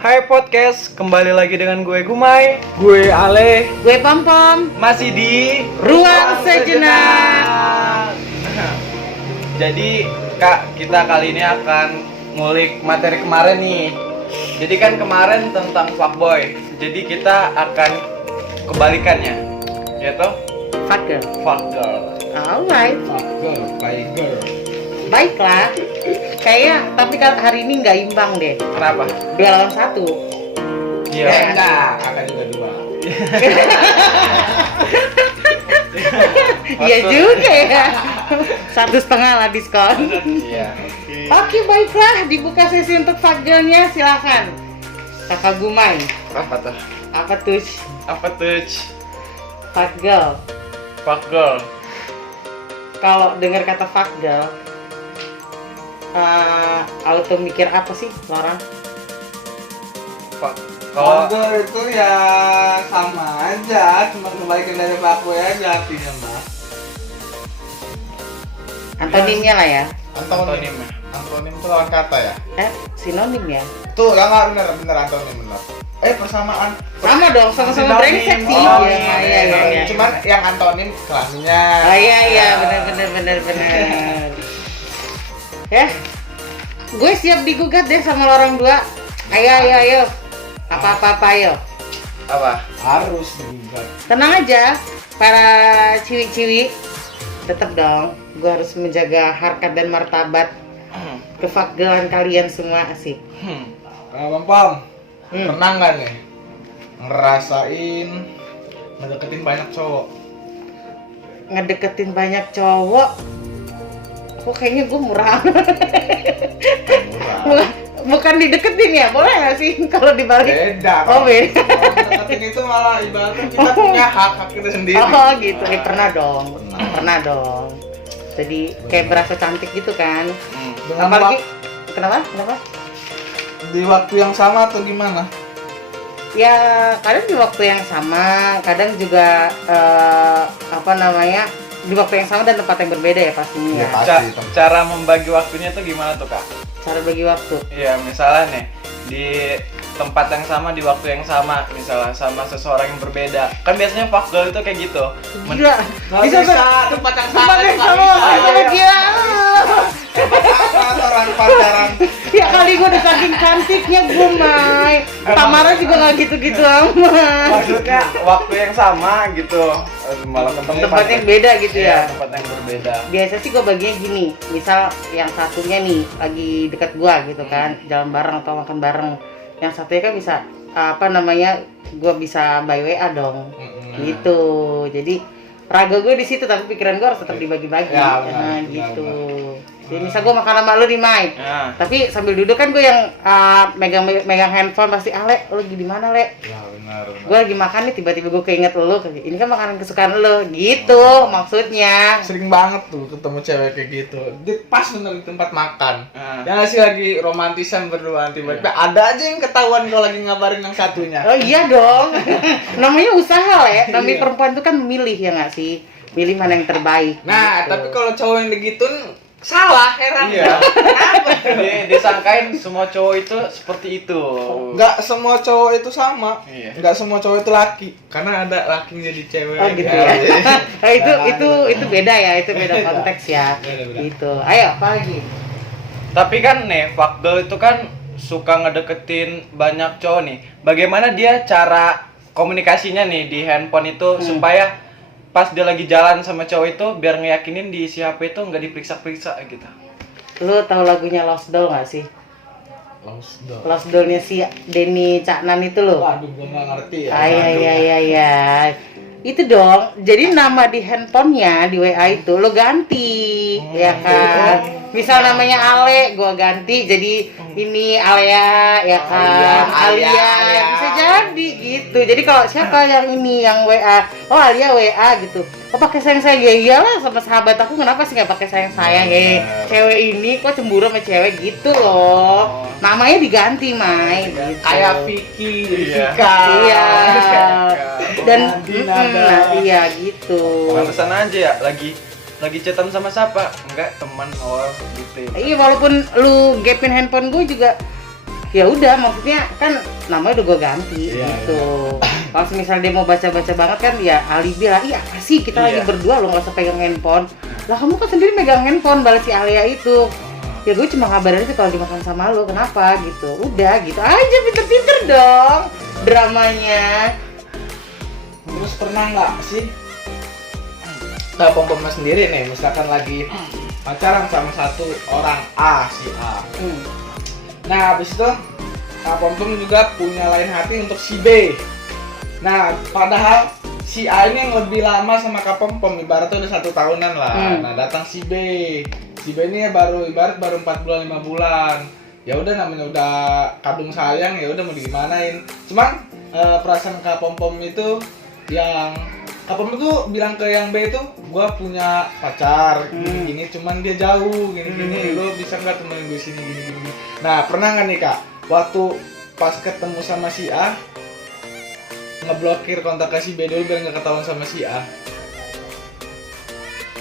Hai podcast, kembali lagi dengan gue Gumai. Gue Ale. Gue Pom-Pom. Masih di Ruang Sejenak. Jadi Kak, kita kali ini akan ngulik materi kemarin nih. Jadi kan kemarin tentang fuckboy. Jadi kita akan kebalikannya, yaitu Fuck girl. fuck girl. Alright. Fuck girl, play girl. Baiklah. Kayaknya tapi hari ini nggak imbang deh. Kenapa? 2 lawan 1. Iya. Enggak, kakak juga 2. Iya juga ya. 1,5 lah diskon. Iya. Oke, baiklah. Dibuka sesi untuk fuck girl-nya, silakan. Kakak Gumai. Apa tuh? Apa tuh? Apa tuh? Fuck girl. Fuck girl. Kalau dengar kata fuck girl, auto mikir apa sih orang? Fuck. Kalau Kalau girl itu ya sama aja, cuma kebalikan dari fuckboy aja artinya mah. Antonimnya lah ya. antonim. Antonim itu lawan kata ya? Sinonim ya. Tuh, enggak bener antonim bener. Persamaan. Sama dong, sama-sama Sinonim. brengsek sih. Oh, Iya. Cuman yang antonim kelaminnya. Oh iya, bener. Ya, gue siap digugat deh sama lo orang dua. Ayo. Apa-apa ayo. Apa? Harus digugat. Tenang aja, para ciwi-ciwi. Tetap dong, gue harus menjaga harkat dan martabat kefakgelan kalian semua, asik. Pom, pernah nggak nih ngerasain ngedeketin banyak cowok? Ngedeketin banyak cowok. Kok kayaknya gue murah. Murah. Bukan dideketin ya, boleh nggak sih kalau dibalik? Beda. Oh, beda. Kalau ngedeketin itu malah ibaratnya kita punya hak kita sendiri. Oh gitu, pernah dong. Pernah. Pernah dong. Jadi kayak berasa cantik gitu kan. Dengan Apalagi kenapa? di waktu yang sama atau gimana? Ya kadang di waktu yang sama, kadang juga di waktu yang sama dan tempat yang berbeda ya pastinya. Iya, Ya. pasti. Cara membagi waktunya tuh gimana tuh Kak? Cara bagi waktu. Iya, misalnya nih di tempat yang sama di waktu yang sama, misalnya sama seseorang yang berbeda. Kan biasanya fuck girl itu kayak gitu. Gila. Nggak bisa tempat yang sama. Tempat yang nggak sama. bisa. Sama gila. Apa orang pacaran? Ya kali gue udah saking cantiknya gue, Mai. Tamara juga nggak gitu-gitu amat. Maksudnya waktu yang sama gitu, malah ketemu Tempat yang beda gitu Iya, ya. tempat yang berbeda. Biasa sih gue baginya gini, misal yang satunya nih lagi dekat gue gitu kan, jalan bareng atau makan bareng. Yang satunya kan bisa gue bisa by WA dong, gitu. Jadi raga gue di situ tapi pikiran gue harus tetap dibagi-bagi. Ya, benar, Gitu. benar. Jadi misal gue makan sama lu di Mai, Ya. tapi sambil duduk kan gue yang megang handphone pasti, Le, lu lagi di mana, Le? Ya benar. Gue lagi makan nih, tiba-tiba gue keinget lu, ini kan makanan kesukaan lu, gitu maksudnya. Sering banget tuh ketemu cewek kayak gitu. Dia pas bener di tempat makan. Ah. Yang sih lagi romantisan berdua, tiba-tiba ada aja yang ketahuan kalau lagi ngabarin yang satunya. Oh iya dong, namanya usaha Le, namanya Iya. perempuan itu kan memilih ya nggak sih, milih mana yang terbaik. Nah, gitu. tapi kalau cowok yang digituin salah, heran. Iya. Kenapa? Disangkain semua cowok itu seperti itu. Nggak semua cowok itu sama. Iya. Nggak semua cowok itu laki. Karena ada laki jadi cewek. Oh gitu ya. Nah, itu beda ya, itu beda Beda. konteks ya. Beda. Gitu. Ayo, apa lagi? Tapi kan nih, fuck girl itu kan suka ngedeketin banyak cowok nih. Bagaimana dia cara komunikasinya nih di handphone itu supaya pas dia lagi jalan sama cowok itu biar ngeyakinin di si HP itu nggak diperiksa-periksa gitu. Lu tahu lagunya Lost Doll nggak sih? Lost Doll-nya si Denny Caknan itu loh. Waduh, gue nggak ngerti ya. Iya. Itu dong. Jadi nama di handphonenya di WA itu lo ganti, ya kan? Misal namanya Ale, gua ganti jadi ini Alia, ya kan? Alia. Bisa jadi gitu. Jadi kalau siapa yang ini yang WA, oh Alia WA gitu. Oh pakai sayang ya iyalah sama sahabat aku kenapa sih nggak pakai sayang cewek ini kok cemburu sama cewek gitu loh. Namanya diganti Mai gitu. Kayak Vicky, Iya. Vika. Iya. Dan Nada. iya gitu. Pantesan aja ya lagi chatan sama siapa? Enggak, teman gitu. Iya walaupun lu gapin handphone gue juga ya udah maksudnya kan namanya udah gue ganti Iya, gitu. Kalau misalnya dia mau baca-baca banget kan ya alibi lah, iya apa sih kita lagi Iya. berdua lo nggak usah pegang handphone. Lah kamu kan sendiri megang handphone balas si Alia itu. Ya gue cuma ngabarin aja kalau dimakan sama lo, kenapa gitu. Udah gitu aja, pinter-pinter dong dramanya. Terus pernah nggak sih pom-pomnya sendiri nih, misalkan lagi pacaran sama satu orang si A. Nah, habis itu pom-pom juga punya lain hati untuk si B. Nah, padahal si A ini yang lebih lama sama Kak Pom-pom, ibaratnya udah 1 tahunan lah. Nah, datang si B. Si B ini ya baru 4 bulan 5 bulan. Ya udah namanya udah kadung sayang, ya udah mau digimanain. Cuman perasaan Kak Pom-pom itu yang Kak Pom itu bilang ke yang B itu, gua punya pacar gini-gini, cuman dia jauh gini-gini, lo bisa nggak temenin gue sini gini-gini. Nah, pernah nggak nih Kak, waktu pas ketemu sama si A ngeblokir kontak si B dulu biar nggak ketahuan sama si A?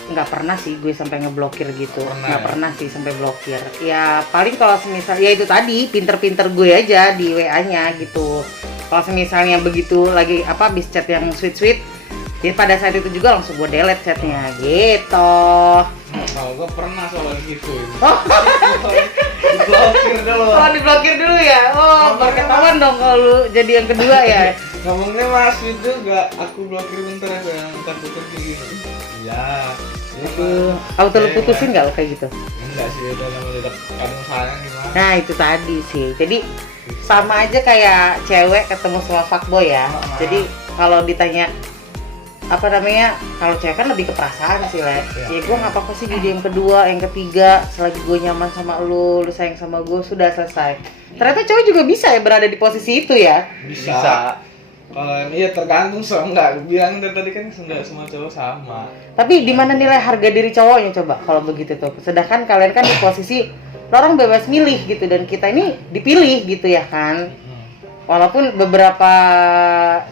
Nggak pernah sih gue sampai ngeblokir gitu. Nggak ya? pernah sih sampai blokir. Ya paling kalau semisal ya itu tadi pinter-pinter gue aja di WA-nya gitu. Kalau misalnya begitu lagi habis chat yang sweet-sweet, jadi pada saat itu juga langsung gue delete chatnya gitu. Kalau gue pernah soal gitu. Diblokir dulu. Oh diblokir dulu ya? Oh baru ketahuan dong kalau lu jadi yang kedua ya? Ngomongnya Mas juga, aku blokir bentar ya, ntar putus gini. Iya. Aduh, auto lu putusin nggak lo kayak gitu? Enggak sih, udah namanya kamu sayang gimana? Nah itu tadi sih, jadi sama aja kayak cewek ketemu sama fuckboy ya. Jadi kalau ditanya apa namanya, kalau cewek kan lebih ke perasaan sih Le. Ya gue nggak apa-apa sih jadi yang kedua, yang ketiga, selagi gue nyaman sama lu sayang sama gue, sudah selesai. Ternyata cewek juga bisa ya berada di posisi itu ya. Bisa. Kalau iya tergantung enggak, bilang dari tadi kan enggak semua cowok sama. Tapi di mana nilai harga diri cowoknya coba kalau begitu tuh? Sedangkan kalian kan di posisi orang bebas milih gitu dan kita ini dipilih gitu ya kan. Walaupun beberapa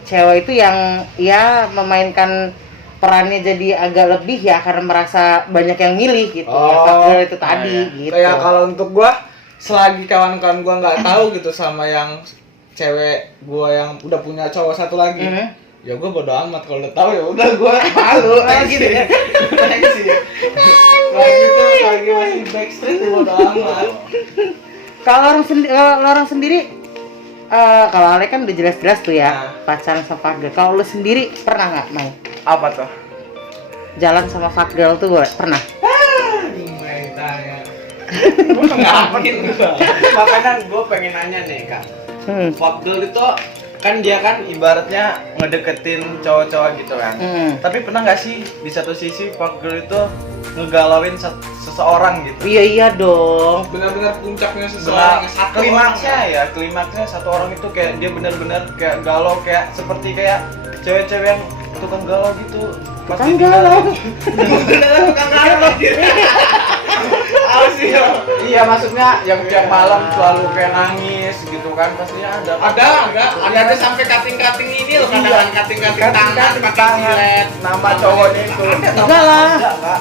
cewek itu yang ya memainkan perannya jadi agak lebih ya karena merasa banyak yang milih gitu. Ya faktor itu tadi gitu. Kayak kalau untuk gua selagi kawan-kawan gua nggak tahu gitu sama yang cewek gua yang udah punya cowok satu lagi, ya gua bodo amat. Kalau udah tahu ya udah gua malu. Gitu ya. Lagi masih backstreet bodo amat. Kalau orang sendiri kalau Ale kan udah jelas-jelas tuh ya pacaran sama fuckgirl. Kalau lu sendiri pernah nggak main Apa tuh? jalan sama fuckgirl tuh pernah? Gimana tanya? Gua ngapain gua? Makanya gue pengen nanya nih Kak. Fuckgirl itu kan dia kan ibaratnya ngedeketin cowok-cowok gitu kan. Tapi pernah nggak sih di satu sisi fuckgirl itu ngegalauin seseorang gitu? Iya dong. Benar-benar puncaknya seseorang satu klimaksnya satu orang itu kayak dia benar-benar kayak galau, kayak seperti kayak cewek-cewek yang tukang galau gitu. Kan galau. tukang galau gitu. Iya maksudnya yang tiap malam selalu kayak nangis gitu kan, pastinya ada sampai kating-kating ini loh, kadang kating-kating tangan pakai jilet nama cowoknya itu. Enggak lah,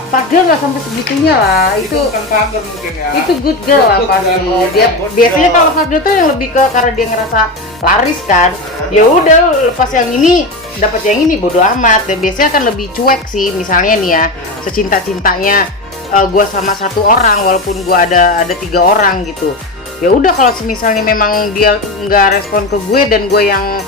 fuckgirl nggak sampai segitunya lah. Itu bukan pagar mungkin ya. itu good girl lah pasti. Dia biasanya kalau fuckgirl tuh yang lebih ke karena dia ngerasa laris kan. Ya udah lepas yang ini dapat yang ini bodo amat. Dan biasanya kan lebih cuek sih, misalnya nih ya, secinta-cintanya gue sama satu orang walaupun gue ada 3 orang gitu. Ya udah kalau misalnya memang dia nggak respon ke gue dan gue yang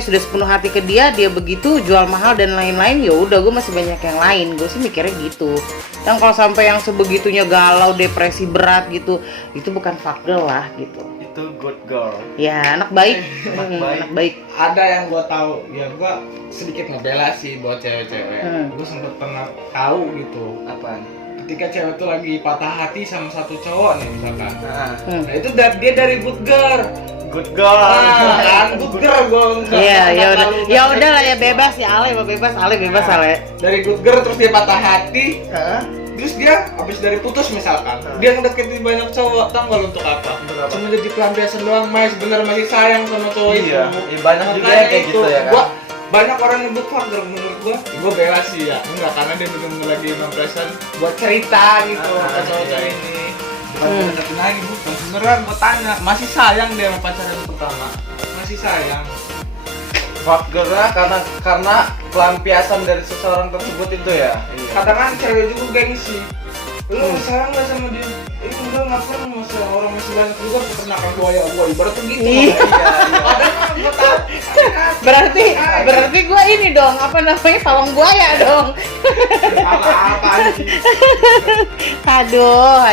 sudah sepenuh hati ke dia begitu jual mahal dan lain-lain, ya udah gue masih banyak yang lain. Gue sih mikirnya gitu. Dan kalau sampai yang sebegitunya galau, depresi berat gitu, itu bukan fuckgirl lah gitu. Itu good girl. Ya anak baik. Anak Baik. Ada yang gue tahu, ya gue sedikit ngebela sih buat cewek-cewek. Gue sempet pernah tahu gitu. Apaan? Ketika cewek tuh lagi patah hati sama satu cowok nih misalkan. Nah, Nah itu dia dari good girl. good girl. Kan good girl gue. Iya, ya udah lah ya bebas ya Ale, bebas Ale. Dari good girl terus dia patah hati. Terus dia habis dari putus misalkan, dia ngedeketin banyak cowok, tau gak lu untuk apa? Cuma jadi pelampiasan doang, sebenarnya masih sayang sama cowok itu. Iya, banyak juga yang kayak gitu ya kan. Banyak orang nyebut fuckgirl, menurut gua bela sih ya. Enggak, karena dia bener-bener lagi mempresent buat cerita gitu ke cowok-cowok ini. Bukan deketin lagi bukan. Sebenarnya gue tanya, masih sayang dia sama pacar yang pertama? Masih sayang. Fuck girl karena pelampiasan dari seseorang tersebut itu ya. Kadang kan cewek juga gengsi. Lu sayang nggak sama dia? Udah ngapain masa orang masih banyak juga peternakan buaya ibarat tuh gitu. Iya. Padahal kan gue tahu. Berarti gue ini dong, apa namanya, pawang buaya dong. Apa sih? Aduh.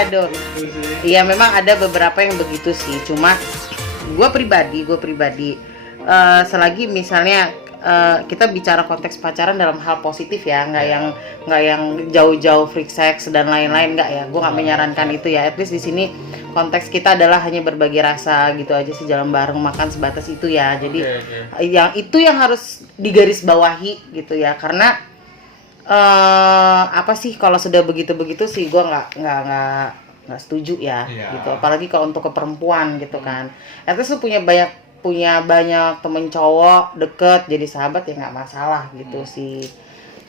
Itu sih. Iya, memang ada beberapa yang begitu sih. Cuma gue pribadi selagi misalnya kita bicara konteks pacaran dalam hal positif ya, nggak yang jauh-jauh freak sex dan lain-lain, nggak ya. Gue nggak menyarankan itu ya. At least di sini konteks kita adalah hanya berbagi rasa gitu aja sih, jalan bareng, makan sebatas itu ya. Jadi yang harus digarisbawahi gitu ya, karena apa sih, kalau sudah begitu sih gue nggak setuju ya. Gitu. Apalagi kalau untuk ke perempuan gitu kan. At least lu punya banyak temen cowok deket jadi sahabat ya nggak masalah gitu sih.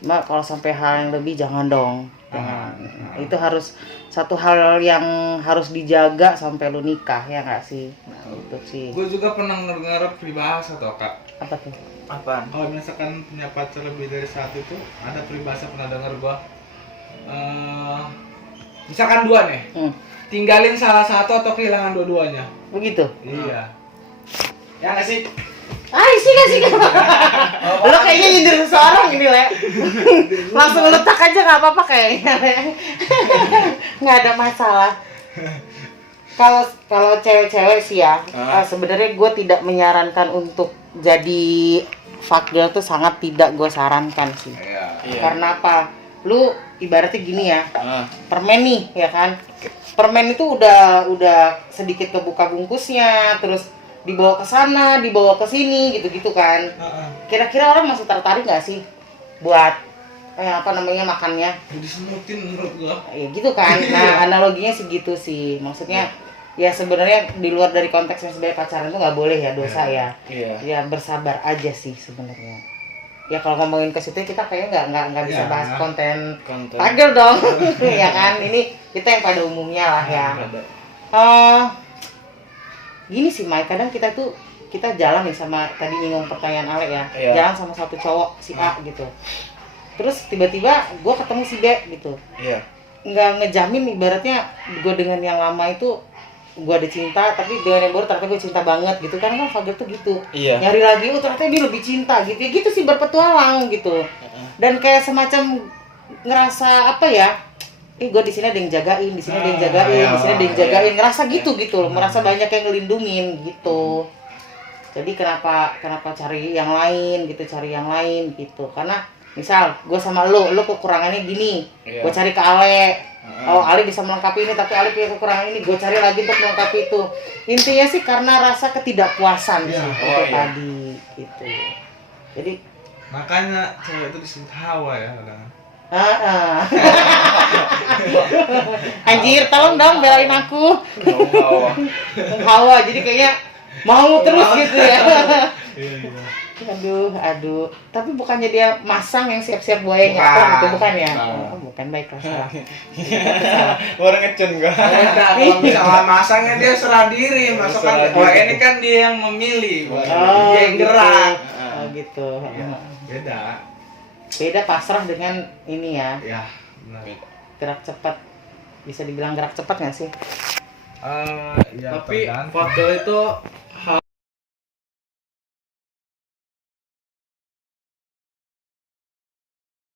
Cuma kalau sampai hal yang lebih jangan dong, jangan. Itu harus satu hal yang harus dijaga sampai lu nikah ya nggak sih. Nah, itu sih. Gue juga pernah dengar peribahasa tuh kak. Apa tuh? Apaan? Kalau misalkan punya pacar lebih dari satu itu ada peribahasa pernah dengar gue. Misalkan dua nih, tinggalin salah satu atau kehilangan dua-duanya. Begitu. Iya. Ya nggak sih? Sih. Lo kayaknya nyindir seseorang ini, Le. Langsung letak aja nggak apa-apa kayaknya, Le. Nggak ada masalah. Kalau cewek-cewek sih ya, sebenarnya gue tidak menyarankan untuk jadi fuck girl tuh, sangat tidak gue sarankan sih. Iya. Karena apa? Lu ibaratnya gini ya, permen nih ya kan. Permen itu udah sedikit kebuka bungkusnya, terus dibawa ke sana, dibawa ke sini, gitu-gitu kan. Kira-kira orang masih tertarik nggak sih buat makannya? Jadi semutin menurut gua. Ya gitu kan. Nah, analoginya segitu sih. Maksudnya ya sebenarnya di luar dari konteksnya sebagai pacaran itu nggak boleh ya, dosa ya. Iya. Ya bersabar aja sih sebenarnya. Ya kalau ngomongin ke situ kita kayaknya nggak bisa bahas konten pagel dong. Ya kan. Ini kita yang pada umumnya lah ya. Gini sih, Mai, kadang kita jalan nih sama, tadi nyinggung pertanyaan Ale ya, jalan sama satu cowok si A gitu, terus tiba-tiba gue ketemu si B gitu, nggak ngejamin ibaratnya gue dengan yang lama itu gue ada cinta, tapi dengan yang baru ternyata gue cinta banget gitu kan Fager tuh gitu, nyari lagi, ternyata dia lebih cinta gitu ya, gitu sih, berpetualang gitu, dan kayak semacam ngerasa apa ya, gue di sini ada yang jagain, di sini ada yang jagain, di sini ada yang jagain, ngerasa gitu loh, merasa banyak yang ngelindungin gitu. Jadi kenapa cari yang lain gitu, karena misal gue sama lo kekurangannya gini, gue cari ke Ale, Ale bisa melengkapi ini, tapi Ale punya kekurangan ini, gue cari lagi untuk melengkapi itu. Intinya sih karena rasa ketidakpuasan sih tadi gitu. Jadi makanya cewek itu disebut Hawa ya kadang. Anjir, tolong dong belain aku. Hawa, jadi kayaknya mau terus gitu ya. Aduh. Tapi bukannya dia masang yang siap-siap buayanya atau gitu, bukan ya? Bukan, baiklah salah. Orang ngecun gua. Kalau misalnya masangnya dia serah diri, masakan ini kan dia yang memilih, dia yang gerak. Gitu. Beda pasrah dengan ini ya. Ya, benar. Gerak cepat. Bisa dibilang gerak cepat nggak sih? Ya, tapi tergantung. faktor itu